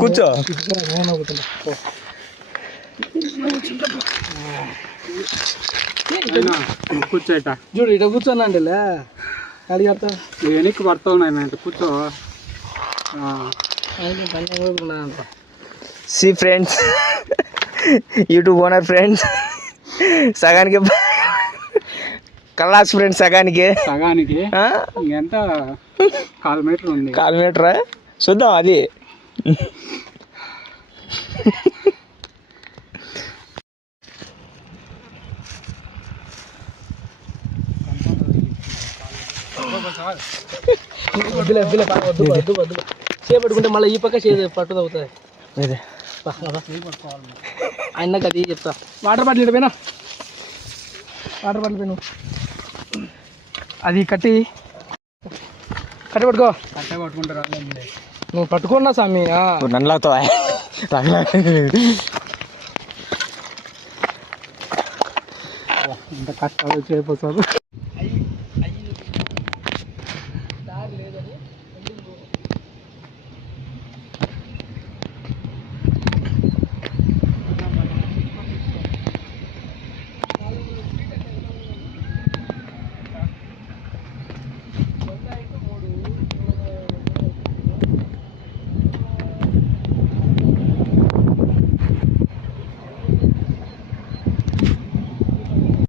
కూర్చో. కూర్చోట చూడు ఇట కూర్చోనండి అడిగడతా వెనక్కి పడతా ఉన్నాయంట కూర్చో. సి ఫ్రెండ్స్, యూట్యూబ్ ఓనర్ ఫ్రెండ్స్, సగానికి కల్లాస్ ఫ్రెండ్స్, సగానికి ఎంత 1/4 మీటర్ ఉంది. 1/4 మీటరా చూద్దాం అది. చేపట్టుకుంటే మళ్ళీ ఈ పక్క పట్టుదు అవుతుంది. ఆయన అది చెప్తా. వాటర్ బాటిల్ పోయినా, వాటర్ బాటిల్ పోయినా అది కట్టి పట్టుకో. కట్టే పట్టుకుంటారా నువ్వు పట్టుకున్నా స్వామి నన్నలాతో ఇంత కష్టాలు చేయపోతారు.